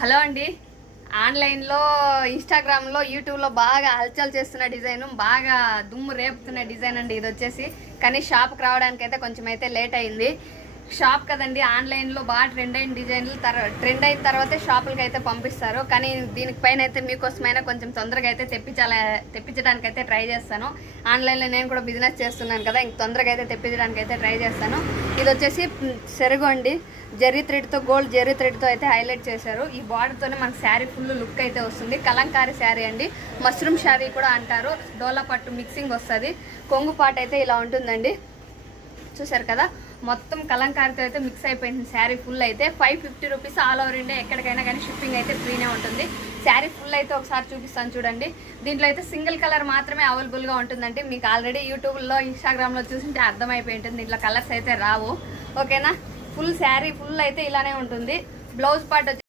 Hello అండి. ఆన్లైన్లో, ఇన్స్టాగ్రామ్లో, యూట్యూబ్లో బాగా హల్చల్ చేస్తున్న డిజైన్, బాగా దుమ్ము రేపుతున్న డిజైన్ అండి ఇది వచ్చేసి. కానీ షాప్కి రావడానికి అయితే కొంచెం అయితే లేట్ అయింది. షాప్ కదండి, ఆన్లైన్లో బాగా ట్రెండ్ అయిన డిజైన్లు ట్రెండ్ అయిన తర్వాతే షాపులకి అయితే పంపిస్తారు. కానీ దీనిపైన అయితే మీకోసమైనా కొంచెం తొందరగా అయితే తెప్పించడానికి అయితే ట్రై చేస్తాను. ఆన్లైన్లో నేను కూడా బిజినెస్ చేస్తున్నాను కదా, ఇంక తొందరగా అయితే తెప్పించడానికి అయితే ట్రై చేస్తాను. ఇది వచ్చేసి సెరుగు అండి, జెర్రీ థ్రెడ్తో, గోల్డ్ జెర్రీ థ్రెడ్తో అయితే హైలైట్ చేశారు. ఈ బార్డర్తోనే మనకు శారీ ఫుల్ లుక్ అయితే వస్తుంది. కలంకారీ శారీ అండి, మష్రూమ్ శారీ కూడా అంటారు. డోలా పట్టు మిక్సింగ్ వస్తుంది. కొంగు పాట అయితే ఇలా ఉంటుందండి, చూసారు కదా. మొత్తం కలంకారీతో అయితే మిక్స్ అయిపోయింది శారీ ఫుల్ అయితే. 550 రూపీస్ ఆల్ ఓవర్ ఇండియా, ఎక్కడికైనా కానీ షిప్పింగ్ అయితే ఫ్రీనే ఉంటుంది. శారీ ఫుల్ అయితే ఒకసారి చూపిస్తాను చూడండి. దీంట్లో అయితే సింగిల్ కలర్ మాత్రమే అవైలబుల్గా ఉంటుందండి. మీకు ఆల్రెడీ యూట్యూబ్లో, ఇన్స్టాగ్రామ్లో చూసింటే అర్థమైపోయి ఉంటుంది. దీంట్లో కలర్స్ అయితే రావు, ఓకేనా. ఫుల్ శారీ ఫుల్ అయితే ఇలానే ఉంటుంది. Blouse part